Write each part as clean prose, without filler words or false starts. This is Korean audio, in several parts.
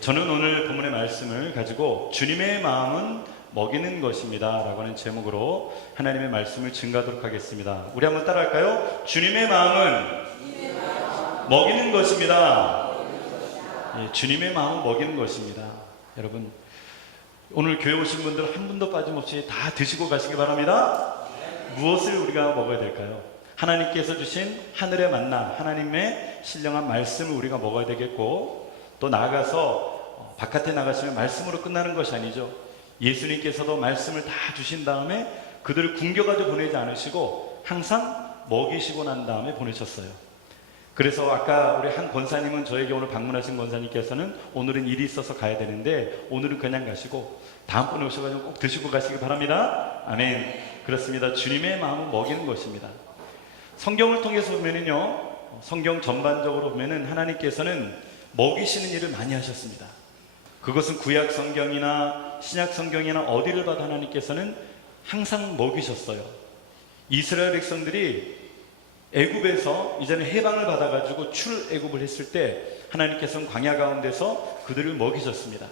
저는 오늘 본문의 말씀을 가지고 주님의 마음은 먹이는 것입니다 라고 하는 제목으로 하나님의 말씀을 증거하도록 하겠습니다. 우리 한번 따라할까요? 주님의 마음은 먹이는 것입니다. 주님의 마음은 먹이는 것입니다. 여러분, 오늘 교회 오신 분들 한 분도 빠짐없이 다 드시고 가시기 바랍니다. 무엇을 우리가 먹어야 될까요? 하나님께서 주신 하늘의 만나, 하나님의 신령한 말씀을 우리가 먹어야 되겠고, 또 나아가서 바깥에 나가시면 말씀으로 끝나는 것이 아니죠. 예수님께서도 말씀을 다 주신 다음에 그들을 굶겨가지고 보내지 않으시고 항상 먹이시고 난 다음에 보내셨어요. 그래서 아까 우리 한 권사님은, 저에게 오늘 방문하신 권사님께서는 오늘은 일이 있어서 가야 되는데 오늘은 그냥 가시고 다음번에 오셔가지고 꼭 드시고 가시기 바랍니다. 아멘. 그렇습니다. 주님의 마음을 먹이는 것입니다. 성경을 통해서 보면은요, 성경 전반적으로 보면은 하나님께서는 먹이시는 일을 많이 하셨습니다. 그것은 구약 성경이나 신약 성경이나 어디를 봐도 하나님께서는 항상 먹이셨어요. 이스라엘 백성들이 애굽에서 이제는 해방을 받아가지고 출애굽을 했을 때 하나님께서는 광야 가운데서 그들을 먹이셨습니다.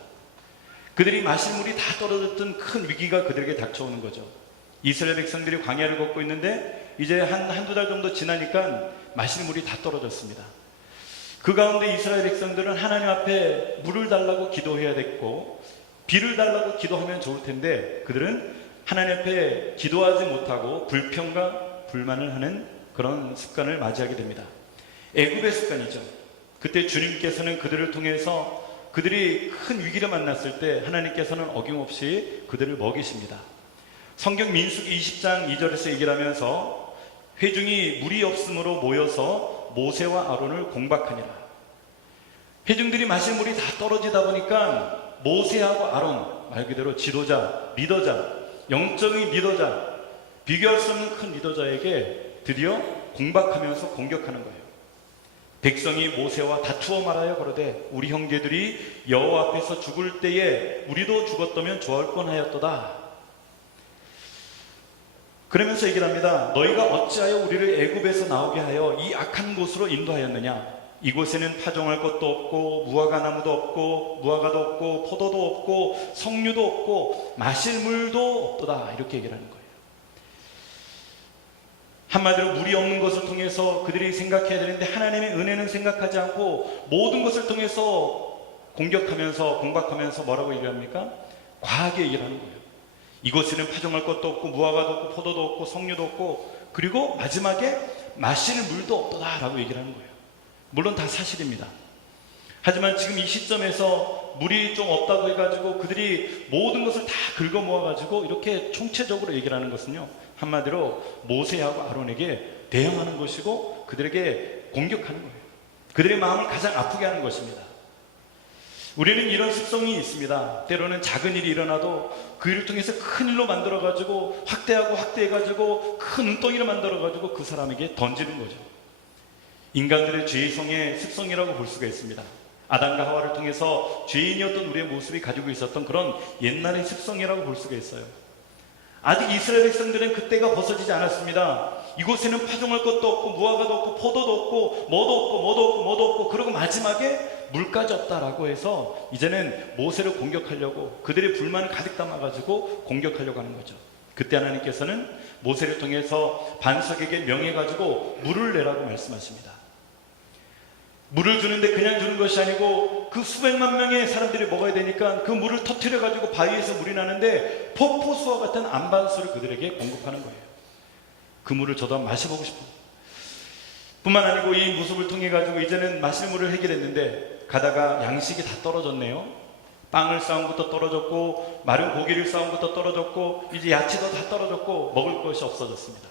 그들이 마실 물이 다 떨어졌던 큰 위기가 그들에게 닥쳐오는 거죠. 이스라엘 백성들이 광야를 걷고 있는데 이제 한두 달 정도 지나니까 마실 물이 다 떨어졌습니다. 그 가운데 이스라엘 백성들은 하나님 앞에 물을 달라고 기도해야 됐고, 비를 달라고 기도하면 좋을 텐데 그들은 하나님 앞에 기도하지 못하고 불평과 불만을 하는 그런 습관을 맞이하게 됩니다. 애굽의 습관이죠. 그때 주님께서는 그들을 통해서 그들이 큰 위기를 만났을 때 하나님께서는 어김없이 그들을 먹이십니다. 성경 민수기 20장 2절에서 얘기를 하면서 회중이 물이 없으므로 모여서 모세와 아론을 공박하니라. 회중들이 마실 물이 다 떨어지다 보니까 모세하고 아론, 말 그대로 지도자, 리더자, 영적인 리더자, 비교할 수 없는 큰 리더자에게 드디어 공박하면서 공격하는 거예요. 백성이 모세와 다투어 말하여 그러되 우리 형제들이 여호와 앞에서 죽을 때에 우리도 죽었다면 좋을 뻔하였도다. 그러면서 얘기를 합니다. 너희가 어찌하여 우리를 애굽에서 나오게 하여 이 악한 곳으로 인도하였느냐? 이곳에는 파종할 것도 없고 무화과 나무도 없고 무화과도 없고 포도도 없고 석류도 없고 마실 물도 없도다. 이렇게 얘기를 하는 거예요. 한마디로 물이 없는 것을 통해서 그들이 생각해야 되는데 하나님의 은혜는 생각하지 않고 모든 것을 통해서 공격하면서 공박하면서 뭐라고 얘기합니까? 과하게 얘기를 하는 거예요. 이곳에는 파종할 것도 없고 무화과도 없고 포도도 없고 석류도 없고, 그리고 마지막에 마실 물도 없다 라고 얘기를 하는 거예요. 물론 다 사실입니다. 하지만 지금 이 시점에서 물이 좀 없다고 해가지고 그들이 모든 것을 다 긁어 모아가지고 이렇게 총체적으로 얘기를 하는 것은요, 한마디로 모세하고 아론에게 대응하는 것이고 그들에게 공격하는 거예요. 그들의 마음을 가장 아프게 하는 것입니다. 우리는 이런 습성이 있습니다. 때로는 작은 일이 일어나도 그 일을 통해서 큰 일로 만들어가지고 확대하고 확대해가지고 큰 눈덩이를 만들어가지고 그 사람에게 던지는 거죠. 인간들의 죄성의 습성이라고 볼 수가 있습니다. 아담과 하와를 통해서 죄인이었던 우리의 모습이 가지고 있었던 그런 옛날의 습성이라고 볼 수가 있어요. 아직 이스라엘 백성들은 그때가 벗어지지 않았습니다. 이곳에는 파종할 것도 없고 무화과도 없고 포도도 없고 뭐도 없고 그리고 마지막에 물까지 없다라고 해서 이제는 모세를 공격하려고 그들의 불만을 가득 담아가지고 공격하려고 하는 거죠. 그때 하나님께서는 모세를 통해서 반석에게 명해가지고 물을 내라고 말씀하십니다. 물을 주는데 그냥 주는 것이 아니고 그 수백만 명의 사람들이 먹어야 되니까 그 물을 터뜨려가지고 바위에서 물이 나는데 폭포수와 같은 안반수를 그들에게 공급하는 거예요. 그 물을 저도 한번 마셔보고 싶어요. 뿐만 아니고 이 모습을 통해 가지고 이제는 마실 물을 해결했는데 가다가 양식이 다 떨어졌네요. 빵을 쌓은 것도 떨어졌고 마른 고기를 쌓은 것도 떨어졌고 이제 야채도 다 떨어졌고 먹을 것이 없어졌습니다.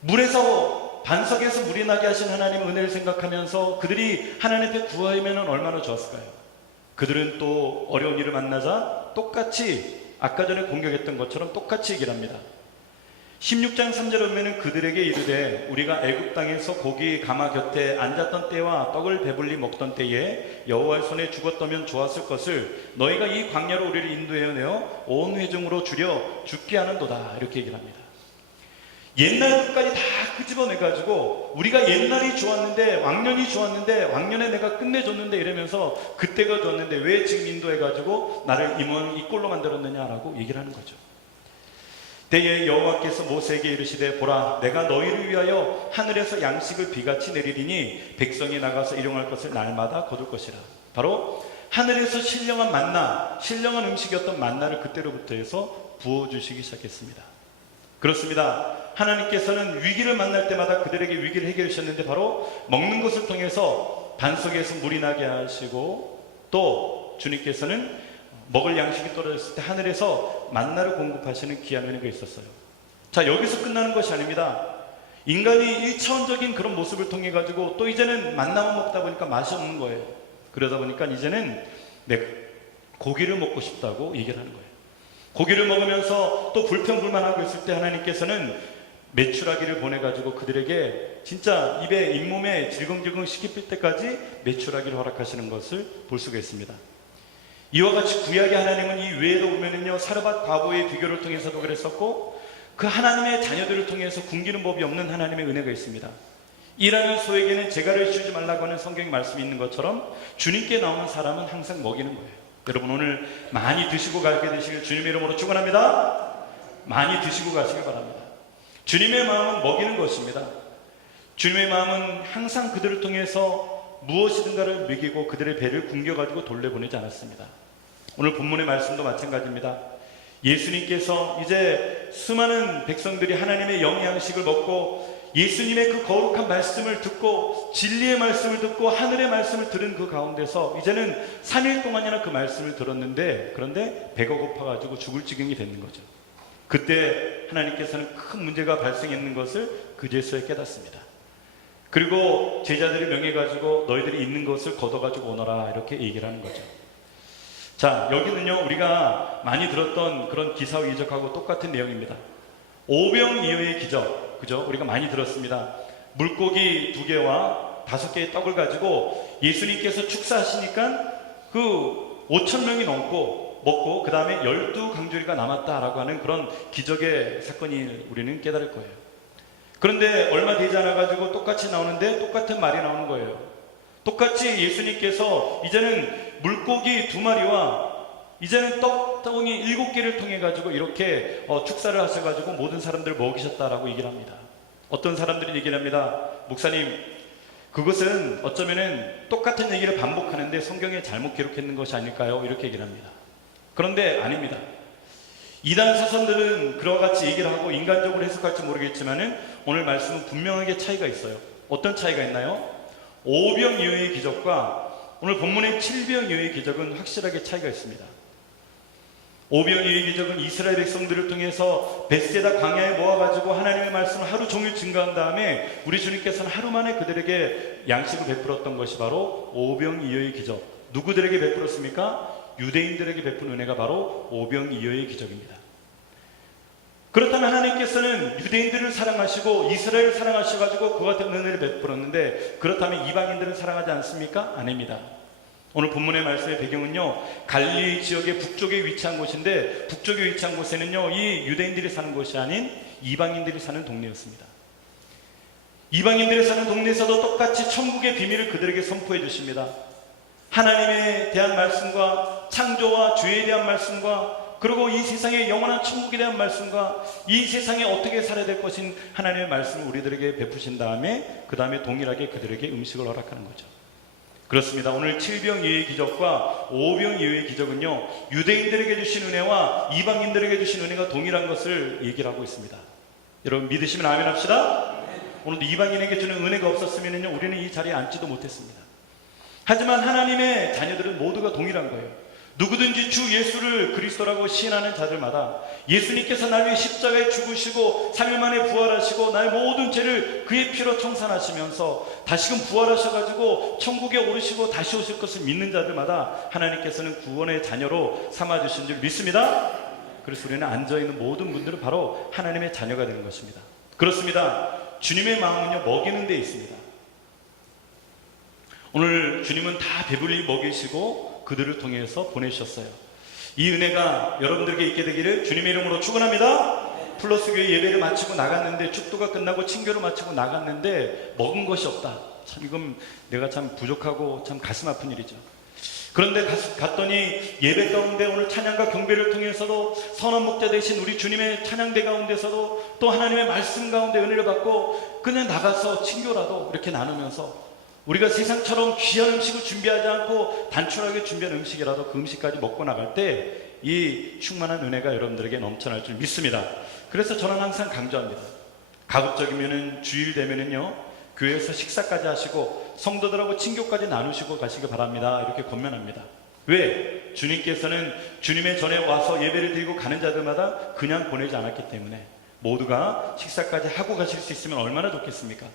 물에서 반석에서 물이 나게 하신 하나님의 은혜를 생각하면서 그들이 하나님 앞에 구하면 얼마나 좋았을까요? 그들은 또 어려운 일을 만나자 똑같이 아까 전에 공격했던 것처럼 똑같이 얘기를 합니다. 16장 3절에 보면 그들에게 이르되 우리가 애굽 땅에서 고기 가마 곁에 앉았던 때와 떡을 배불리 먹던 때에 여호와의 손에 죽었다면 좋았을 것을 너희가 이 광야로 우리를 인도하여 내어 온 회중으로 줄여 죽게 하는도다. 이렇게 얘기를 합니다. 옛날 것까지 다 끄집어내가지고 우리가 옛날이 좋았는데, 왕년이 좋았는데, 왕년에 내가 끝내줬는데 이러면서 그때가 좋았는데 왜 지금 인도해가지고 나를 이 꼴로 만들었느냐라고 얘기를 하는 거죠. 때에 여호와께서 모세에게 이르시되 보라, 내가 너희를 위하여 하늘에서 양식을 비같이 내리리니 백성이 나가서 일용할 것을 날마다 거둘 것이라. 바로 하늘에서 신령한 만나, 신령한 음식이었던 만나를 그때로부터 해서 부어주시기 시작했습니다. 그렇습니다. 하나님께서는 위기를 만날 때마다 그들에게 위기를 해결해 주셨는데, 바로 먹는 것을 통해서 반석에서 물이 나게 하시고, 또 주님께서는 먹을 양식이 떨어졌을 때 하늘에서 만나를 공급하시는 귀한 은혜가 있었어요. 자, 여기서 끝나는 것이 아닙니다. 인간이 1차원적인 그런 모습을 통해 가지고 또 이제는 만나만 먹다 보니까 맛이 없는 거예요. 그러다 보니까 이제는 고기를 먹고 싶다고 얘기를 하는 거예요. 고기를 먹으면서 또 불평불만하고 있을 때 하나님께서는 메추라기를 보내가지고 그들에게 진짜 입에 잇몸에 질겅질겅 씹힐 때까지 메추라기를 허락하시는 것을 볼 수가 있습니다. 이와 같이 구약의 하나님은 이 외에도 보면은요, 사르밧 과부의 비교를 통해서도 그랬었고, 그 하나님의 자녀들을 통해서 굶기는 법이 없는 하나님의 은혜가 있습니다. 일하는 소에게는 재갈을 씌우지 말라고 하는 성경의 말씀이 있는 것처럼 주님께 나오는 사람은 항상 먹이는 거예요. 여러분, 오늘 많이 드시고 가게 되시길 주님의 이름으로 축원합니다. 많이 드시고 가시길 바랍니다. 주님의 마음은 먹이는 것입니다. 주님의 마음은 항상 그들을 통해서 무엇이든가를 먹이고 그들의 배를 굶겨가지고 돌려보내지 않았습니다. 오늘 본문의 말씀도 마찬가지입니다. 예수님께서 이제 수많은 백성들이 하나님의 영양식을 먹고 예수님의 그 거룩한 말씀을 듣고 진리의 말씀을 듣고 하늘의 말씀을 들은 그 가운데서 이제는 3일 동안이나 그 말씀을 들었는데, 그런데 배가 고파가지고 죽을 지경이 되는 거죠. 그때 하나님께서는 큰 문제가 발생했는 것을 그제서야 깨닫습니다. 그리고 제자들을 명해가지고 너희들이 있는 것을 걷어가지고 오너라, 이렇게 얘기를 하는 거죠. 자, 여기는요, 우리가 많이 들었던 그런 기사와 이적하고 똑같은 내용입니다. 오병이어의 기적, 그죠? 우리가 많이 들었습니다. 물고기 2개와 5개의 떡을 가지고 예수님께서 축사하시니까 그 5,000명이 넘고 먹고 그 다음에 12강주리가 남았다라고 하는 그런 기적의 사건이 우리는 깨달을 거예요. 그런데 얼마 되지 않아 가지고 똑같이 나오는데 똑같은 말이 나오는 거예요. 똑같이 예수님께서 이제는 물고기 2마리와 이제는 떡덩이 7개를 통해 가지고 이렇게 축사를 하셔가지고 모든 사람들을 먹이셨다라고 얘기를 합니다. 어떤 사람들이 얘기를 합니다. 목사님, 그것은 어쩌면은 똑같은 얘기를 반복하는데 성경에 잘못 기록했는 것이 아닐까요? 이렇게 얘기를 합니다. 그런데 아닙니다. 이단 사선들은 그와 같이 얘기를 하고 인간적으로 해석할지 모르겠지만은 오늘 말씀은 분명하게 차이가 있어요. 어떤 차이가 있나요? 오병이어의 기적과 오늘 본문의 7병이어의 기적은 확실하게 차이가 있습니다. 오병이어의 기적은 이스라엘 백성들을 통해서 벳세다 광야에 모아가지고 하나님의 말씀을 하루 종일 증거한 다음에 우리 주님께서는 하루 만에 그들에게 양식을 베풀었던 것이 바로 오병이어의 기적. 누구들에게 베풀었습니까? 유대인들에게 베푼 은혜가 바로 오병이어의 기적입니다. 그렇다면 하나님께서는 유대인들을 사랑하시고 이스라엘을 사랑하셔가지고 그와 같은 은혜를 베풀었는데, 그렇다면 이방인들을 사랑하지 않습니까? 아닙니다. 오늘 본문의 말씀의 배경은요, 갈릴리 지역의 북쪽에 위치한 곳인데, 북쪽에 위치한 곳에는요, 이 유대인들이 사는 곳이 아닌 이방인들이 사는 동네였습니다. 이방인들이 사는 동네에서도 똑같이 천국의 비밀을 그들에게 선포해 주십니다. 하나님에 대한 말씀과 창조와 죄에 대한 말씀과 그리고 이 세상의 영원한 천국에 대한 말씀과 이 세상에 어떻게 살아야 될 것인 하나님의 말씀을 우리들에게 베푸신 다음에 그 다음에 동일하게 그들에게 음식을 허락하는 거죠. 그렇습니다. 오늘 7병이어의 기적과 5병이어의 기적은요, 유대인들에게 주신 은혜와 이방인들에게 주신 은혜가 동일한 것을 얘기를 하고 있습니다. 여러분 믿으시면 아멘 합시다. 오늘도 이방인에게 주는 은혜가 없었으면요, 우리는 이 자리에 앉지도 못했습니다. 하지만 하나님의 자녀들은 모두가 동일한 거예요. 누구든지 주 예수를 그리스도라고 시인하는 자들마다 예수님께서 날 위해 십자가에 죽으시고 3일 만에 부활하시고 나의 모든 죄를 그의 피로 청산하시면서 다시금 부활하셔가지고 천국에 오르시고 다시 오실 것을 믿는 자들마다 하나님께서는 구원의 자녀로 삼아주신 줄 믿습니다. 그래서 우리는 앉아있는 모든 분들은 바로 하나님의 자녀가 되는 것입니다. 그렇습니다. 주님의 마음은요, 먹이는 데 있습니다. 오늘 주님은 다 배불리 먹이시고 그들을 통해서 보내주셨어요. 이 은혜가 여러분들에게 있게 되기를 주님의 이름으로 축원합니다. 플러스 교회 예배를 마치고 나갔는데, 축도가 끝나고 친교를 마치고 나갔는데 먹은 것이 없다. 참 이건 내가 참 부족하고 참 가슴 아픈 일이죠. 그런데 갔더니 예배 가운데 오늘 찬양과 경배를 통해서도 선한 목자 되신 우리 주님의 찬양대 가운데서도 또 하나님의 말씀 가운데 은혜를 받고 그냥 나가서 친교라도 이렇게 나누면서 우리가 세상처럼 귀한 음식을 준비하지 않고 단촐하게 준비한 음식이라도 그 음식까지 먹고 나갈 때 이 충만한 은혜가 여러분들에게 넘쳐날 줄 믿습니다. 그래서 저는 항상 강조합니다. 가급적이면은 주일 되면은요, 교회에서 식사까지 하시고 성도들하고 친교까지 나누시고 가시기 바랍니다. 이렇게 권면합니다. 왜? 주님께서는 주님의 전에 와서 예배를 드리고 가는 자들마다 그냥 보내지 않았기 때문에 모두가 식사까지 하고 가실 수 있으면 얼마나 좋겠습니까?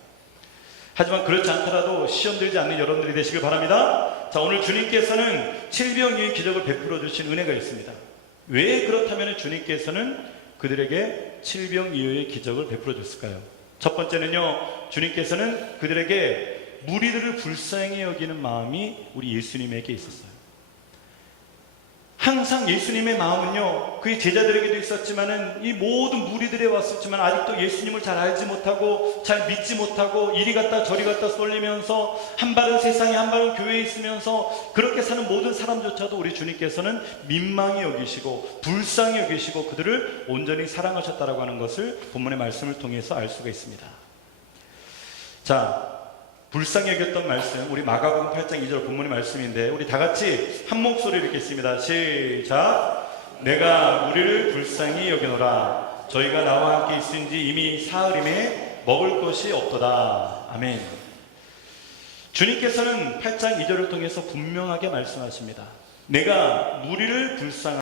하지만 그렇지 않더라도 시험 들지 않는 여러분들이 되시길 바랍니다. 자, 오늘 주님께서는 칠병이의 기적을 베풀어 주신 은혜가 있습니다. 왜 그렇다면 주님께서는 그들에게 칠병이의 기적을 베풀어 줬을까요? 첫 번째는요, 주님께서는 그들에게 무리들을 불쌍히 여기는 마음이 우리 예수님에게 있었어요. 항상 예수님의 마음은요, 그의 제자들에게도 있었지만은 이 모든 무리들에 왔었지만 아직도 예수님을 잘 알지 못하고 잘 믿지 못하고 이리 갔다 저리 갔다 쏠리면서 한 발은 세상에 한 발은 교회에 있으면서 그렇게 사는 모든 사람조차도 우리 주님께서는 민망히 여기시고 불쌍히 여기시고 그들을 온전히 사랑하셨다라고 하는 것을 본문의 말씀을 통해서 알 수가 있습니다. 자, 불쌍히 여겼던 말씀, 우리 마가복음 8장 2절 본문의 말씀인데 우리 다 같이 한 목소리로 읽겠습니다. 시작. 내가 우리를 불쌍히 여기노라. 저희가 나와 함께 있은지 이미 사흘임에 먹을 것이 없도다. 아멘. 주님께서는 8장 2절을 통해서 분명하게 말씀하십니다. 내가 무리를 불쌍히